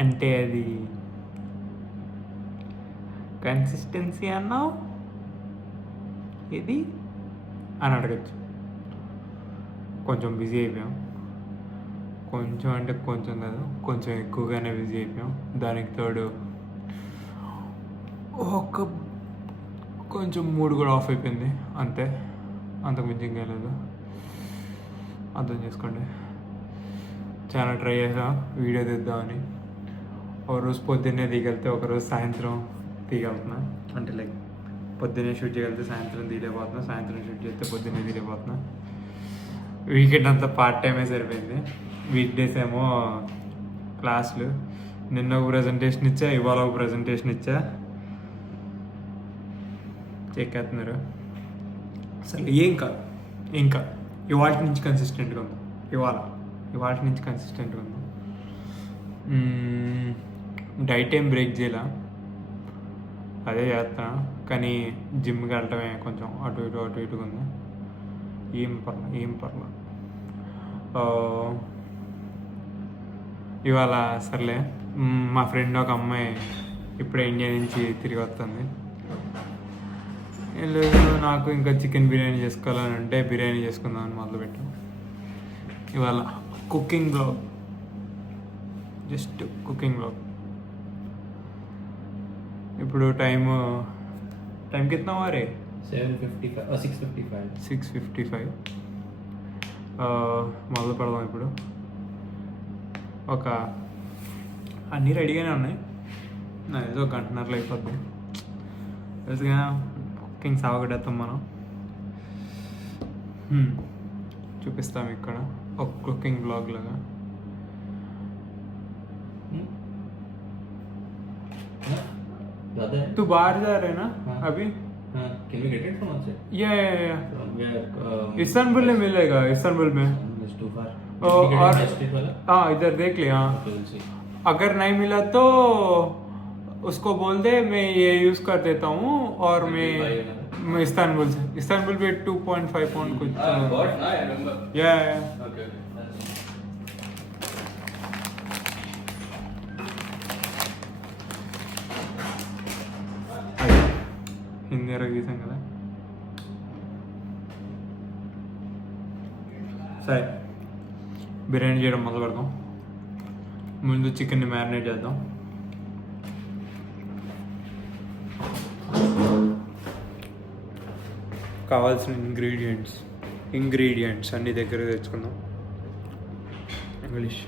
అంటే అది కన్సిస్టెన్సీ అన్నావు ఇది అని అడగచ్చు. కొంచెం బిజీ అయిపోయాం. కొంచెం అంటే కొంచెం కాదు, కొంచెం ఎక్కువగానే బిజీ అయిపోయాం. దానికి తోడు కొంచెం మూడ్ కూడా ఆఫ్ అయిపోయింది అంతే, అంతకుమించి ఇంకేం లేదు. అర్థం చేసుకోండి. చాలా ట్రై చేసా వీడియో తీద్దామని. ఒకరోజు పొద్దున్నే తీయగలితే ఒకరోజు సాయంత్రం తీయగలుగుతున్నా. అంటే లైక్ పొద్దున్నే షూట్ చేయగలిగితే సాయంత్రం తీయలేకపోతున్నా, సాయంత్రం షూట్ చేస్తే పొద్దున్నే తీయలేకపోతున్నా. వీకెండ్ అంతా పార్ట్ టైమే సరిపోయింది. వీక్ డేస్ ఏమో క్లాసులు. నిన్న ఒక ప్రజెంటేషన్ ఇచ్చా, ఇవాళ ఒక ప్రజెంటేషన్ ఇచ్చా. చెక్కేస్తున్నారు అసలు. ఇంకా ఇవాళ నుంచి కన్సిస్టెంట్గా ఉంది. ఇవాళ నుంచి కన్సిస్టెంట్గా ఉంది. డైట్ ఏం బ్రేక్ చేయాల, అదే చేస్తున్నా. కానీ జిమ్కి వెళ్ళటమే కొంచెం అటు ఇటుగా ఉంది. ఏం పర్లా. ఇవాళ సర్లే, మా ఫ్రెండ్ ఒక అమ్మాయి ఇప్పుడే ఇండియా నుంచి తిరిగి వస్తుంది. లేదు, నాకు ఇంకా చికెన్ బిర్యానీ చేసుకోవాలని అంటే బిర్యానీ చేసుకుందామని మొదలుపెట్టాం. ఇవాళ cooking blog, just cooking blog. ఇప్పుడు టైంకి ఎత్తున్నావా రే? 6:55. మొదలు పెడదాం ఇప్పుడు. అన్నీ రెడీగానే ఉన్నాయి. నా ఏదో గంటన్నరలో అయిపోద్ది. తెలుసుగా కుకింగ్ సాగడేస్తాం మనం. చూపిస్తాం ఇక్కడ ఒక కుకింగ్ బ్లాగ్ లాగా. तू बाहर जा रहे ना अभी? Can we get it from outside? या From where? इस्तांबुल में मिलेगा, इस्तांबुल में. It's too far. और Street वाला? हाँ, इधर देख ले. हाँ, Okay, we'll see. अगर नहीं मिला तो उसको बोल दे मैं ये यूज़ कर देता हूँ. और मैं इस्तांबुल पे 2.5 पाउंड कुछ. Got ना, I remember. या Okay. హిందీ గీసాం కదా. సరే, బిర్యానీ చేయడం మొదలు పెడదాం. ముందు చికెన్ని మ్యారినేట్ చేద్దాం. కావాల్సిన ఇంగ్రీడియంట్స్ అన్ని దగ్గర తెచ్చుకుందాం. ఇంగ్లీష్.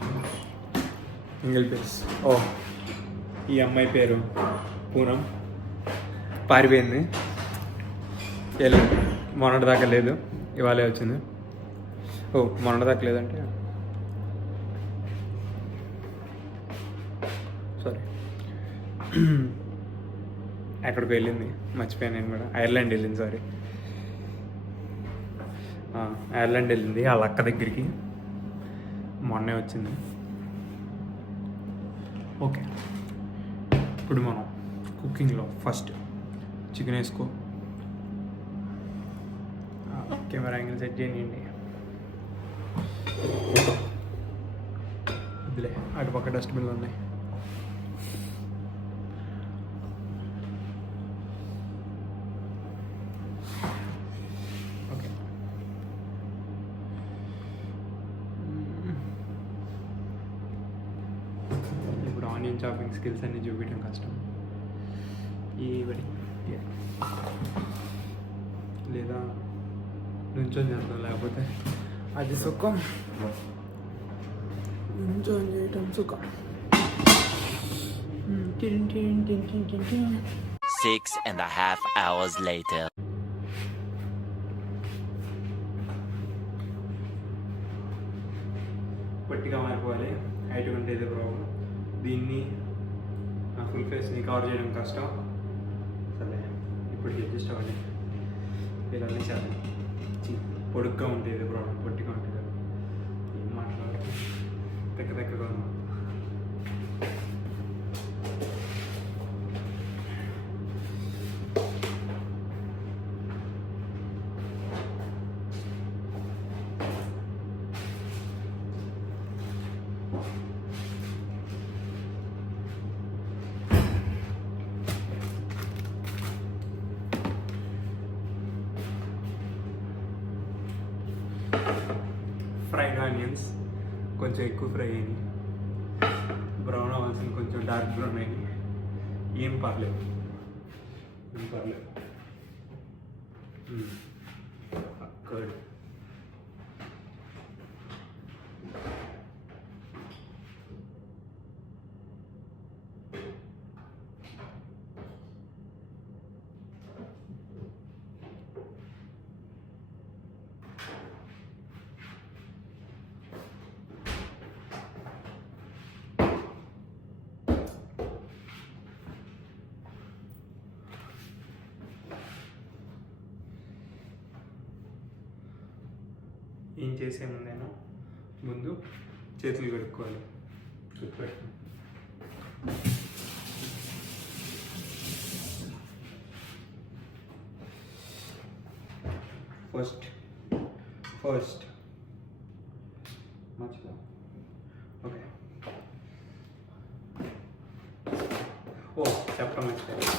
ఈ అమ్మాయి పేరు పూనం. పారిపోయింది. మొన్నటిదాకా లేదు, ఇవాళే వచ్చింది. మొన్నటిదాకా లేదంటే సారీ, ఎక్కడికి వెళ్ళింది మర్చిపోయాను నేను కూడా. ఐర్లాండ్ వెళ్ళింది. సారీ, ఐర్లాండ్ వెళ్ళింది వాళ్ళ అక్క దగ్గరికి. మొన్నే వచ్చింది. ఓకే, ఇప్పుడు మనం కుకింగ్లో ఫస్ట్ చికెన్ వేసుకో. కెమెరా యాంగిల్ సెట్ చేయండి. వద్దులే, అటుపక్క డస్ట్బిన్లు ఉన్నాయి. ఓకే, ఇప్పుడు ఆనియన్ చాపింగ్ స్కిల్స్ అన్ని చూపించడం కష్టం. లేదా నుంచొని చేద్దాం, లేకపోతే అది సుఖం. నుంచొని చేయటం సుఖం. 6.5 hours later. పొట్టిగా మారిపోవాలి. హైట్ ఉంటే ఇదే ప్రాబ్లం. దీన్ని నా ఫుల్ ఫేస్ని కవర్ చేయడం కష్టం. సరే, ఇప్పుడు అడ్జస్ట్ అవ్వాలి. ఇలానే చాలా పొడుగ్గా ఉంటుంది ఇదే ప్రాబ్లం. పొట్టిగా ఉంటుంది. ఏం మాట్లాడాలి, దగ్గరగా ఉంది. ఫ్రైడ్ ఆనియన్స్ కొంచెం ఎక్కువ ఫ్రై అయ్యి, బ్రౌన్ అవ్వాల్సింది కొంచెం డార్క్ బ్రౌన్ అయ్యి. ఏం పర్లేదు. కర్డ్ ఏం చేసే ముందైనా ముందు చేతులు కడుక్కోవాలి. ఫస్ట్ మర్చిపో. ఓకే, ఓ చెప్పడం మర్చిపోయాను,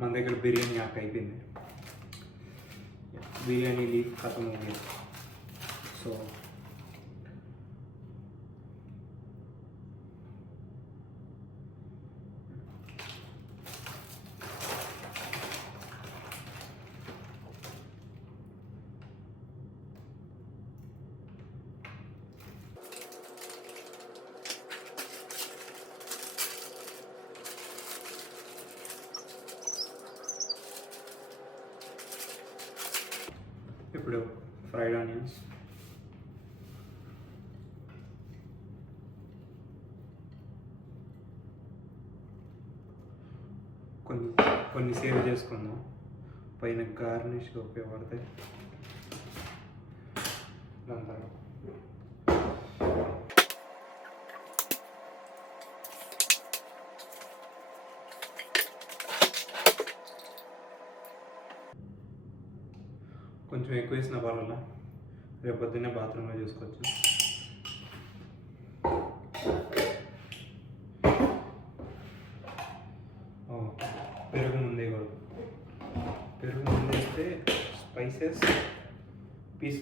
మన దగ్గర బిర్యానీ ఆకు అయిపోయింది. బిర్యానీ లీఫ్ ఖతం అయింది. సో ఇప్పుడు ఫ్రైడ్ ఆనియన్స్, కొన్ని సేవ్ చేసుకుందాం, పైన గార్నిష్గా ఉపయోగపడతాయి. దాని తర్వాత కొంచెం ఎక్కువ వేసిన పర్వాలా, రేపు పొద్దున్నే బాత్రూంలో చూసుకోవచ్చు. పెరుగు ముందే కూడా, పెరుగు ముందేస్తే స్పైసెస్ పీస్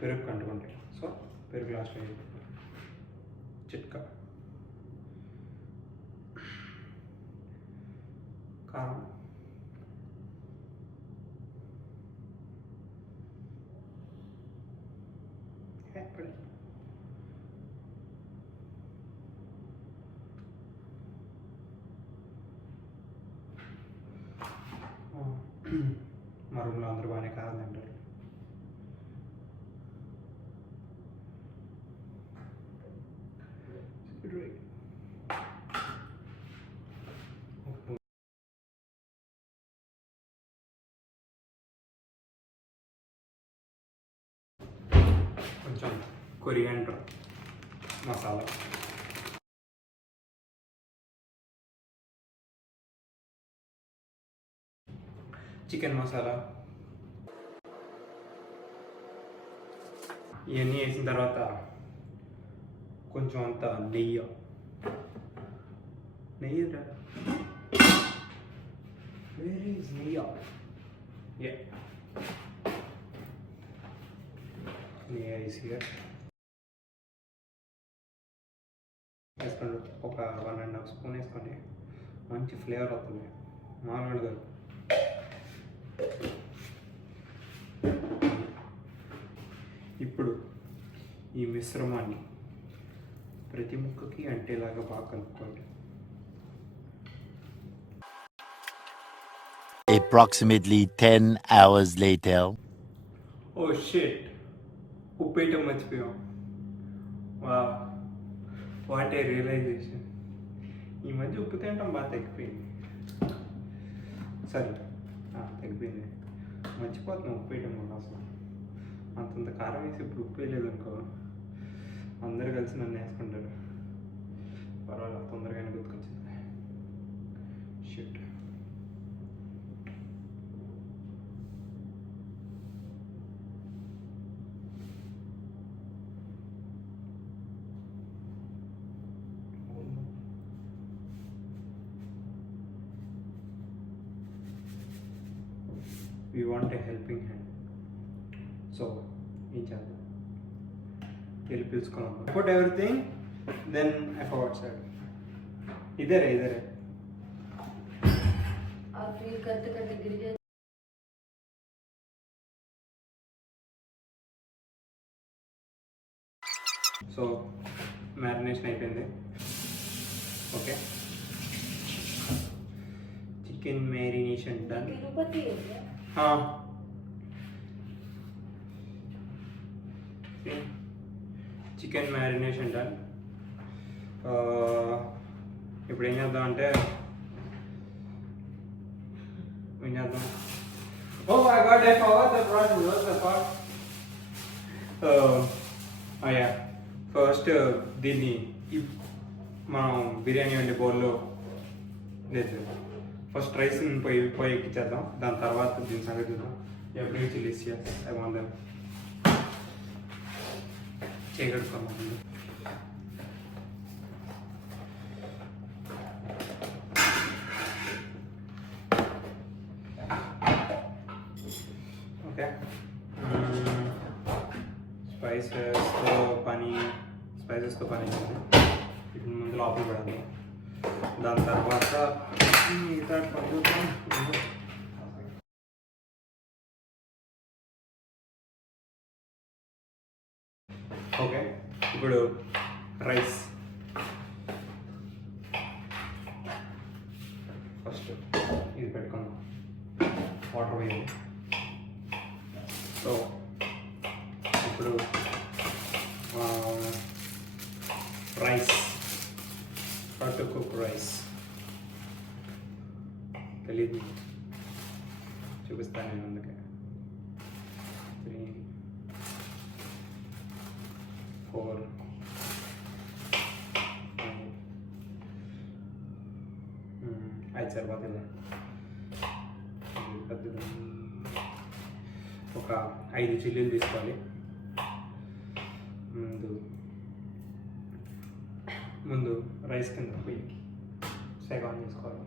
పెరుగు కంటుకుంటాయి. సో పెరుగు లాస్ట్లో చిట్కా. కారం, మా రూమ్లో అందరూ బాగానే కారం తింటారు. కొంచెం కొరియాండర్ మసాలా, చికెన్ మసాలా, ఇవన్నీ వేసిన తర్వాత కొంచెం అంత నెయ్యి నెయ్యి వేసి వేసుకోండి. ఒక 1.5 స్పూన్ వేసుకోండి, మంచి ఫ్లేవర్ వస్తుంది. మామూలుగా ఇప్పుడు ఈ మిశ్రమాన్ని ప్రతి ముక్కకి అంటేలాగా బాగా కలుపుకోండి. Approximately 10 hours later. ఓ షిట్, ఉప్పు వేయటం మర్చిపోయాం. What a realization. ఈ మధ్య ఉప్పు తినటం బాగా తగ్గిపోయింది. సరే తగ్గిపోయింది, మర్చిపోతున్నాం ఉప్పు వేయటం వల్ల. అసలు అంతంత కారం వేసి ఇప్పుడు ఉప్పు వేయలేదు అనుకో, అందరూ కలిసి నన్ను వేసుకుంటారు. పర్వాలేదు, తొందరగానే గుర్తుకొచ్చింది. Shit. We want a helping hand. So, each other. వెళ్ళి పిలుచుకున్నాం. I put everything, then I forgot sir. इधर है और फिर करते करते गिर गए. సో మ్యారినేషన్ అయిపోయింది. Okay, chicken marination done. Tirupati है क्या? Chicken marination done. ఇప్పుడు ఏం చేద్దాం అంటే oh my god, I forgot the process. What's the part? Yeah, first దీన్ని మనం బిర్యానీ వండే బౌల్లో లేదు, ఫస్ట్ రైస్ పోయి ఎక్కించేద్దాం, దాని తర్వాత దీని సంగతి చూద్దాం. Green chillies I want them. చేయగలుగుతాం. ఓకే, స్పైసెస్తో పని ఇప్పుడు ముందు లోపల పెడదాం, దాని తర్వాత మిగతా పడుతాం. ఓకే, ఇప్పుడు రైస్ ఫస్ట్ ఇది పెట్టుకుందాం, వాటర్ వేయాలి. సో ఇప్పుడు rice, how to cook rice తెలీదు, చూపిస్తాను నేను. అందుకే 3 4 5 సరిపోతుంది. ఒక 5 చిల్లీలు తీసుకోవాలి. ముందు రైస్ కింద పోయి సెగ ఆన్ చేసుకోవాలి.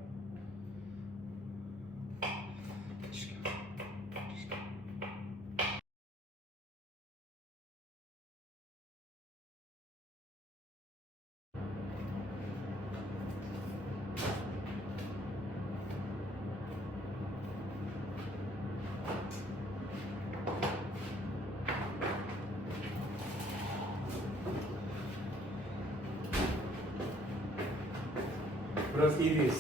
Bro, see this.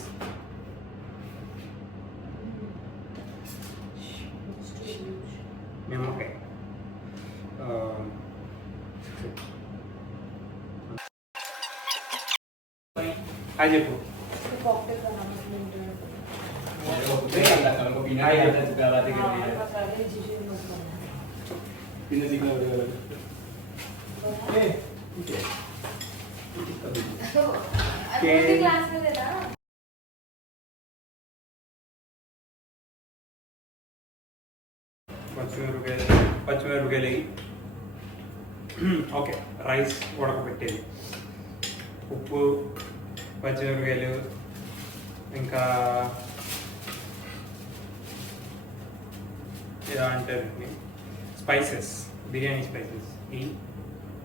నిమ్మకాయ హాయ్ చెప్పు. कॉकटेल बनाना सीखते हैं. హాయ్ చెప్పు. हमारे पास आगे जिसे मत बनाना. పిన్న సిగ్నల్ तो अभी क्लास में देना. పచ్చిమిరపకాయలు ఓకే, రైస్ ఉడకబెట్టేది, ఉప్పు, పచ్చిమిరపకాయలు, ఇంకా ఇలా అంటారు స్పైసెస్, బిర్యానీ స్పైసెస్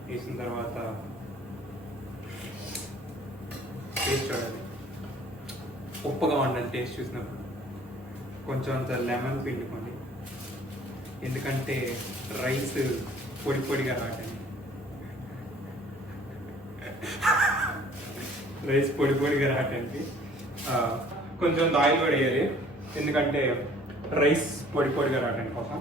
వేసిన తర్వాత టేస్ట్ చూడాలి. ఉప్పుగా ఉండాలి టేస్ట్ చూసినప్పుడు. కొంచెం అంత లెమన్ పిండుకోండి, ఎందుకంటే రైస్ పొడి పొడిగా రాకండి. రైస్ పొడి పొడిగా రావటానికి కొంచెం ఆయిల్ కూడా వేయాలి, ఎందుకంటే రైస్ పొడి పొడిగా రావడానికి కోసం.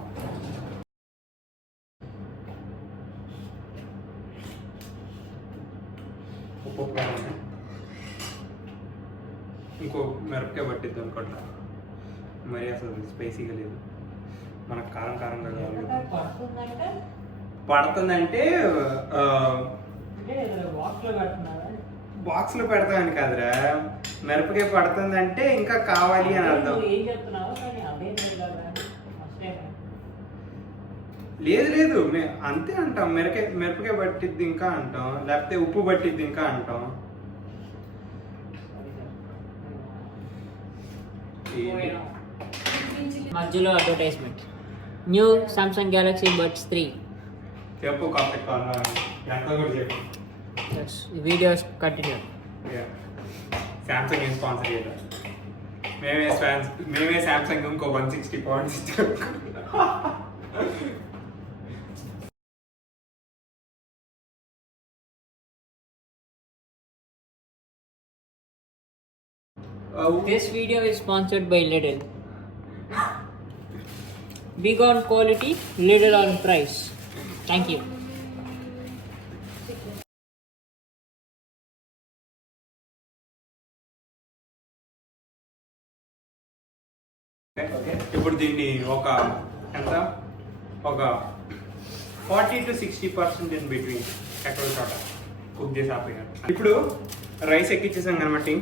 ఉప్పు కావాలి, ఇంకో మిరపకాయ పట్టిద్దాం అనుకుంటా, మరి అసలు స్పైసీగా లేదు, మనకు కారం కారంగా కావాలి. పడుతుందంటే బాక్స్లో పెడతామని కాదురా, మిరపకాయ పడుతుందంటే ఇంకా కావాలి అని అర్థం. లేదు లేదు, అంతే అంటాం, మిరపకాయ పట్టిద్ది ఇంకా అంటాం, లేకపోతే ఉప్పు పట్టిద్ది ఇంకా అంటాం. మధ్యలో advertisement new Samsung Galaxy buds 3 చెప్పు కాఫీ కార్నర్ ఎంత కూడా చెప్పు. Videos continue. శాంసంగ్ ఏం స్పాన్సర్ చేయలేదు. మేమే శాంసంగ్ ఇంకో 160 పాయింట్స్ ఇచ్చాం. This video is sponsored by Lidl. Big on quality, Lidl on price. Thank you. ఇప్పుడు దీన్ని ఒక ఎంత ఒక 40 to 60% ఇన్ బిట్వీన్ ఎక్కడో చోట కుక్ చేసి ఆపేయాలి. ఇప్పుడు రైస్ ఎక్కిచ్చేసాం కాబట్టి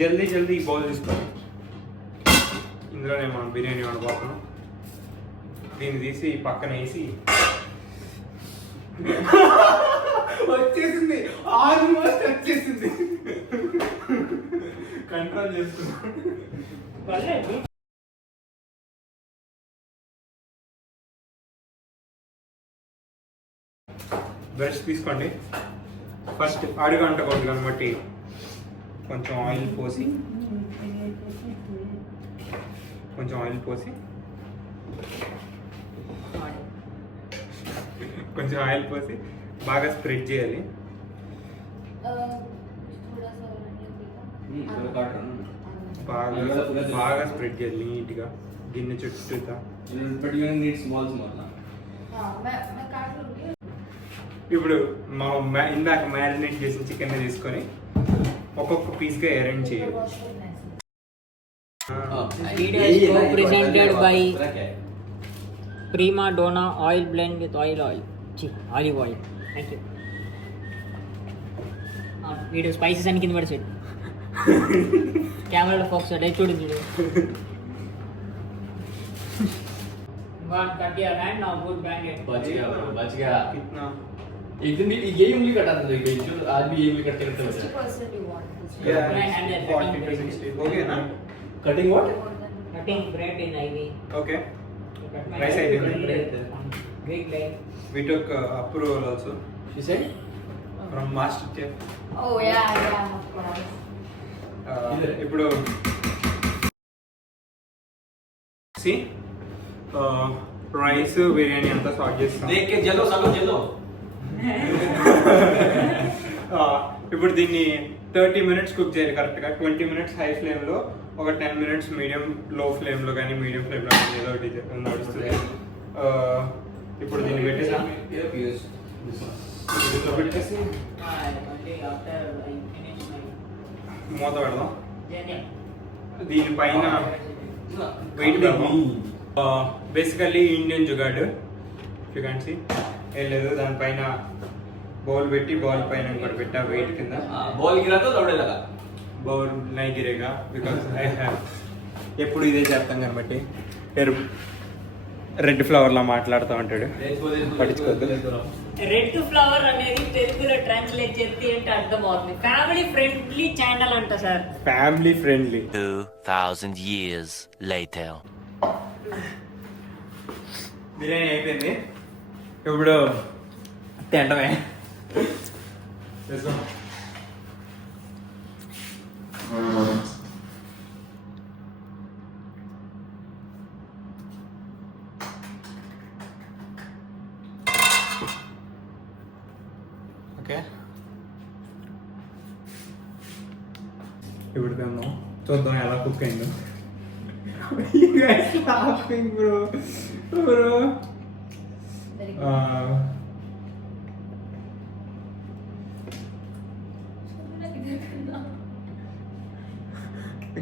జల్దీ ఈ బౌల్ తీసుకోవాలి. ఇందులోనే మనం బిర్యానీ వండుకోతున్నాం. దీన్ని తీసి పక్కన వేసి వచ్చేసింది, ఆల్మోస్ట్ వచ్చేసింది. కంట్రోల్ చేసుకున్నాం. బ్రష్ తీసుకోండి. ఫస్ట్ అడుగు అంటకూడదు కాబట్టి కొంచెం ఆయిల్ పోసి బాగా స్ప్రెడ్ చేయాలి. బాగా స్ప్రెడ్ చేయాలి నీట్గా గిన్నె చుట్టూతా. ఇప్పుడు మనం ఇందాక మ్యారినేట్ చేసిన చికెన్ తీసుకొని ఒక్కొక్క పీస్గా అరేంజ్ చేయాలి. Video is co-presented by Prima Donna Oil Blend with Olive oil. Thank you. Video spices and కింద పడేసాడు. కెమెరాలో ఫోకస్ అయ్యి చూడండి. One cut your hand now, good bang it. बच गया कितना एक दिन ये उंगली कटा था देखिए जो आज भी ये उंगली कटते करते बचा 60% you want. Yeah, 40 to 60 हो गया ना. Cutting what Cutting bread in IV. Okay. Rice అయిపోయింది. Big leg. We took approval also she said from master chef. Oh yeah, of course. ఇప్పుడు సి రైస్ బిర్యానీ అంతా సార్ట్ చేస్తాం. देख के जलो सालो जलो ఇప్పుడు దీన్ని 30 minutes కుక్ చేయాలి కరెక్ట్గా. 20 minutes హై ఫ్లేమ్లో, ఒక 10 minutes మీడియం లో ఫ్లేమ్లో కానీ మీడియం ఫ్లేమ్లో కానీ ఏదో ఒకటి నడుస్తుంది. ఇప్పుడు దీన్ని పెట్టేసా దీంట్లో పెట్టేసి Only after I finish my మూత పెడదాం. journey. దీనిపైన వెయిట్ పెడదాం. Basically Indian jugaad you can see. ఏం లేదు, దానిపైన బౌల్ పెట్టి బౌల్ పైన ఇంకోటి పెట్టా వెయిట్ కింద. बॉल गिरा तो दौड़ने लगा బౌల్ నై గిరేగా బికాస్ ఐ హ్యావ్ ఎప్పుడు ఇదే చేస్తాం కాబట్టి. రెడ్ ఫ్లవర్లా మాట్లాడుతూ ఉంటాడు, పట్టించుకోవద్దు. రెడ్ ఫ్లవర్ అనేది తెలుగులో ట్రాన్స్లేట్ చేస్తే ఏంటి అర్థం అవుతుంది. ఫ్యామిలీ ఫ్రెండ్లీ ఛానల్ అంట sir. Family friendly. 2000 years later. Biryani అయిపోయింది, ఇప్పుడు తింటమే. ఓకే, ఇప్పుడు తిందాం, చూద్దాం ఎలా కుక్ అయిందో. You guys laughing, bro. Very good.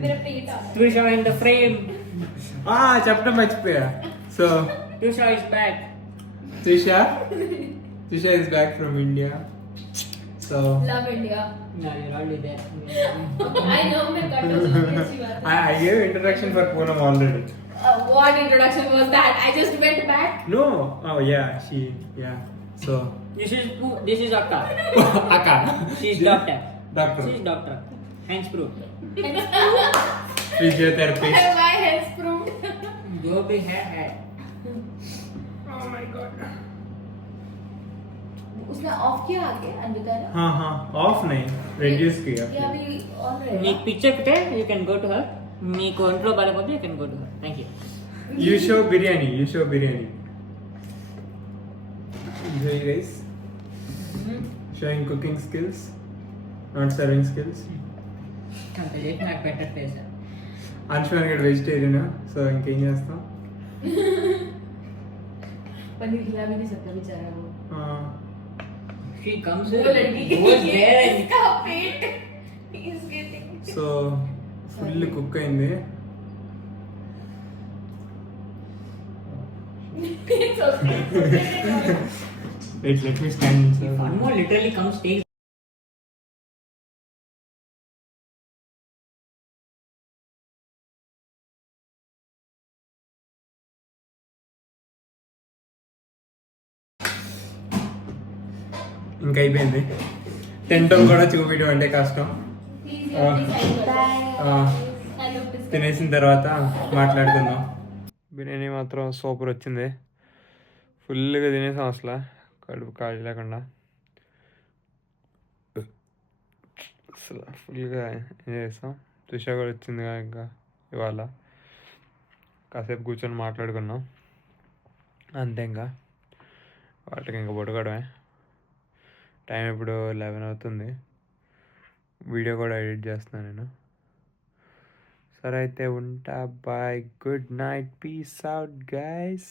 मेरा पेट आ रहा है. Trisha in the frame. చెప్పడం మర్చిపోయా. So Trisha is back. Trisha is back from India. So Love India. No, you're already there. I know मैं कट हो जाऊंगी अच्छी बात है. I gave introduction for Poonam already. What introduction was that? I just went back. No, oh yeah, so This is Akka. Akka. She's doctor. Doctor. She's doctor. Hands proof. Physiotherapist. My head's proved. जो भी है. Oh my god. उसने ऑफ किया आगे अन्विता ने हाँ हाँ ऑफ नहीं రెడ్యూస్ किया ये अभी ऑन रहेगा నీకు పిక్చర్ ఉంటే you can go to her, నీకు ఒంట్లో బాగాలేకపోతే you can go to her. Thank you. You show biryani. Enjoy guys. Showing cooking skills, not serving skills. అంత చేసి నాకు better face. Anshuman get vegetarian, so ఇంకేం చేస్తాం. पनीर खिला भी नहीं सकता बेचारा वो She comes वो लड़की goes there and इसका पेट is getting so full cook అయింది. it's okay Let me stand. one more literally comes takes. ఇంకా అయిపోయింది. తినటం కూడా చూపించడం అంటే కష్టం. please hello తినేసిన తర్వాత మాట్లాడుకుందాం. బిర్యానీ మాత్రం సూపర్ వచ్చింది. ఫుల్గా తినేసాం అసలు కడుపు ఖాళీ లేకుండా. అసలు ఫుల్గా ఎంజాయ్ చేస్తాం. త్రిష కూడా వచ్చింది ఇంకా ఇవాళ కాసేపు కూర్చొని మాట్లాడుకున్నాం అంతే. ఇంకా వాటికి ఇంకా పడుకోవడమే. టైం ఇప్పుడు 11 అవుతుంది. వీడియో కూడా ఎడిట్ చేస్తున్నాను నేను. సరే అయితే ఉంటా. Bye, good night, peace out guys.